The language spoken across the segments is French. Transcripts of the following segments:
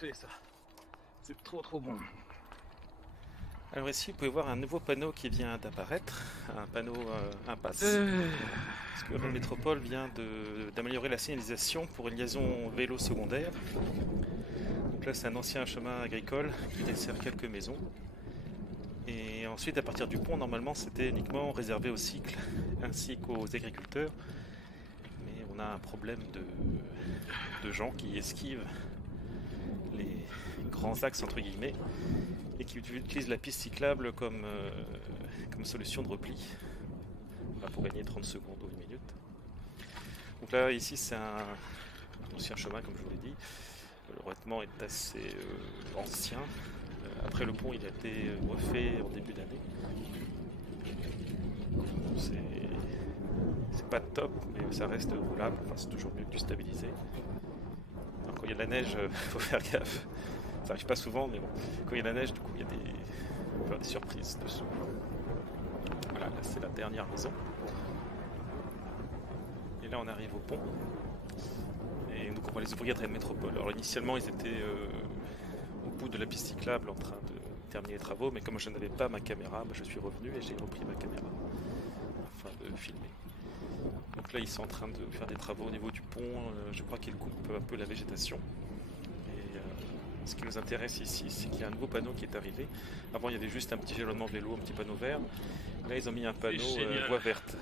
parfait ça. C'est trop bon. Alors ici, vous pouvez voir un nouveau panneau qui vient d'apparaître, un panneau impasse. Parce que Rennes Métropole vient d'améliorer la signalisation pour une liaison vélo secondaire. Donc là, c'est un ancien chemin agricole qui dessert quelques maisons. Et ensuite, à partir du pont, normalement, c'était uniquement réservé aux cycles ainsi qu'aux agriculteurs. Mais on a un problème de gens qui esquivent les grands axes entre guillemets et qui utilisent la piste cyclable comme solution de repli pour gagner 30 secondes ou une minute. Donc là ici c'est un ancien chemin comme je vous l'ai dit. Le revêtement est assez ancien. Après le pont il a été refait en début d'année. C'est pas top mais ça reste roulable, enfin, c'est toujours mieux que du stabilisé. Alors, quand il y a de la neige, faut faire gaffe. Ça arrive pas souvent, mais bon. Quand il y a de la neige, du coup, il y a on peut avoir des surprises dessous. Voilà, là c'est la dernière maison. Et là on arrive au pont. Et donc on voit les ouvriers de Rennes Métropole. Alors initialement ils étaient au bout de la piste cyclable en train de terminer les travaux, mais comme je n'avais pas ma caméra, je suis revenu et j'ai repris ma caméra afin de filmer. Donc là ils sont en train de faire des travaux au niveau du pont. Je crois qu'ils coupent un peu la végétation. Ce qui nous intéresse ici, c'est qu'il y a un nouveau panneau qui est arrivé. Avant, il y avait juste un petit jalonnement vélo, un petit panneau vert. Là, ils ont mis un panneau voie verte.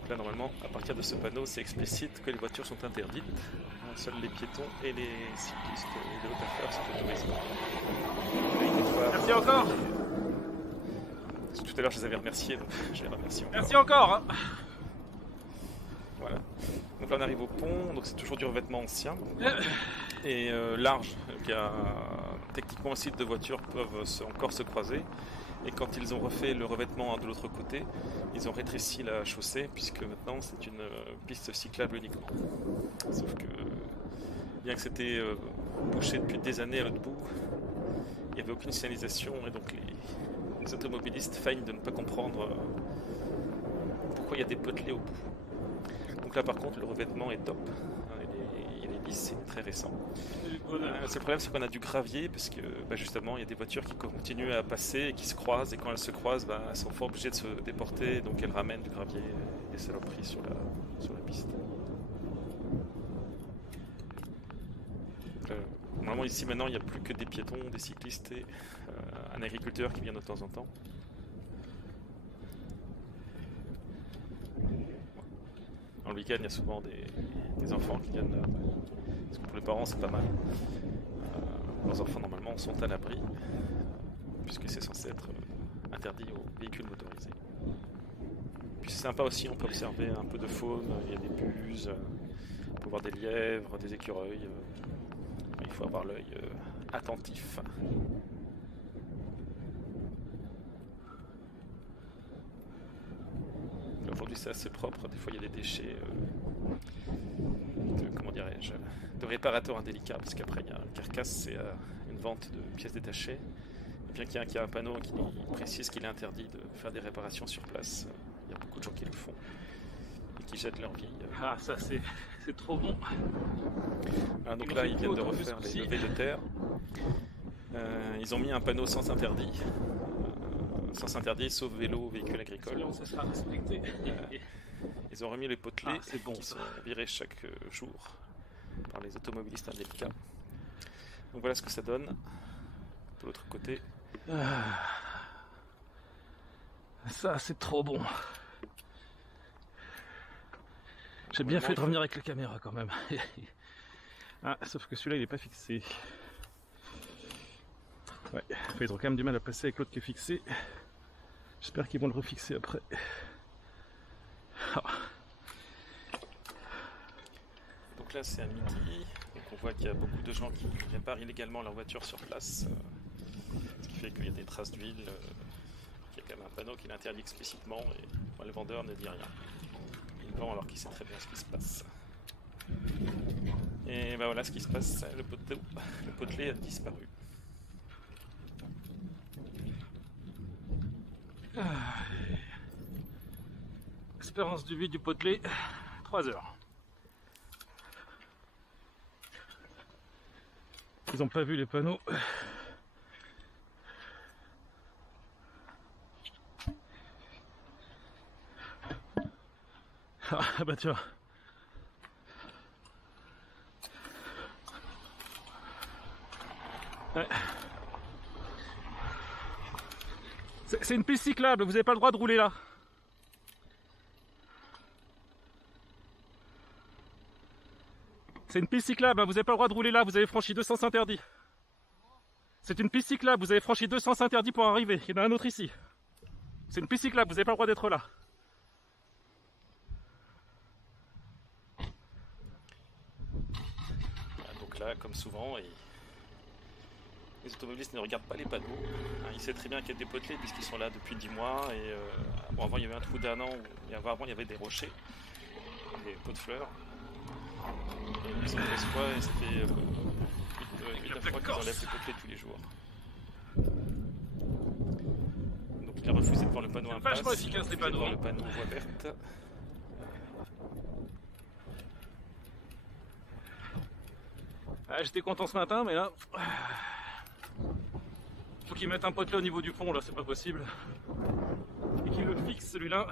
Donc là, normalement, à partir de ce panneau, c'est explicite que les voitures sont interdites. Seuls les piétons et les cyclistes et les locataires sont autorisés. Merci encore. Tout à l'heure, je les avais remerciés, donc je les remercie encore. Merci encore hein. Voilà. Donc là, on arrive au pont, donc c'est toujours du revêtement ancien. Et large, techniquement aussi deux voitures peuvent encore se croiser et quand ils ont refait le revêtement de l'autre côté, ils ont rétréci la chaussée puisque maintenant c'est une piste cyclable uniquement. Sauf que bien que c'était bouché depuis des années à l'autre bout, il n'y avait aucune signalisation et donc les automobilistes feignent de ne pas comprendre pourquoi il y a des potelets au bout. Donc là par contre le revêtement est top. C'est très récent. Le seul problème c'est qu'on a du gravier parce que justement il y a des voitures qui continuent à passer et qui se croisent et quand elles se croisent elles sont fort obligées de se déporter donc elles ramènent du gravier et des saloperies sur la piste. Normalement ici maintenant il n'y a plus que des piétons, des cyclistes et un agriculteur qui vient de temps en temps. Dans le week-end il y a souvent des enfants qui viennent parce que pour les parents c'est pas mal. Leurs enfants normalement sont à l'abri puisque c'est censé être interdit aux véhicules motorisés. Puis c'est sympa aussi, on peut observer un peu de faune, il y a des buses, on peut voir des lièvres, des écureuils. Il faut avoir l'œil attentif. Aujourd'hui c'est assez propre, des fois il y a des déchets de réparateurs indélicats parce qu'après il y a une carcasse, c'est une vente de pièces détachées. Et bien qu'il y a un panneau qui précise qu'il est interdit de faire des réparations sur place, il y a beaucoup de gens qui le font et qui jettent leur vie. Ah ça c'est trop bon. Ah, donc là ils viennent de refaire les levées de terre. Ils ont mis un panneau sens interdit. Sens interdit sauf vélo, véhicule agricole. Ça sera respecté. Ils ont remis les potelets qui sont virés chaque jour par les automobilistes indélicats. Donc voilà ce que ça donne de l'autre côté. Ça c'est trop bon. J'ai bien fait de revenir avec la caméra quand même. Sauf que celui-là il est pas fixé. Ouais, ils ont quand même du mal à passer avec l'autre qui est fixé. J'espère qu'ils vont le refixer après. Donc là c'est à midi, donc on voit qu'il y a beaucoup de gens qui réparent illégalement leur voiture sur place, ce qui fait qu'il y a des traces d'huile, qu'il y a quand même un panneau qui l'interdit explicitement et le vendeur ne dit rien. Il vend alors qu'il sait très bien ce qui se passe. Et voilà ce qui se passe, le potelet a disparu. Espérance de vie du potelet, 3 heures. Ils n'ont pas vu les panneaux. Ah bah tiens. Ouais. C'est une piste cyclable, vous n'avez pas le droit de rouler là. C'est une piste cyclable, vous n'avez pas le droit de rouler là, vous avez franchi 2 sens interdits. C'est une piste cyclable, vous avez franchi 2 sens interdits pour arriver. Il y en a un autre ici. C'est une piste cyclable, vous n'avez pas le droit d'être là. Donc là, comme souvent, les automobilistes ne regardent pas les panneaux. Ils savent très bien qu'il y a des potelets puisqu'ils sont là depuis 10 mois. Et bon, avant, il y avait un trou d'un an où avant, il y avait des rochers, des pots de fleurs. Ils ont fait ce fois et ça fait 8-9 fois qu'ils enlèvent les potelets tous les jours. Donc il a refusé devant le panneau impasse. Vachement efficace les panneaux. Devant le panneau voie verte. Ah, j'étais content ce matin, mais là... Faut qu'ils mettent un potelet au niveau du pont, là, c'est pas possible. Et qu'ils le fixent celui-là.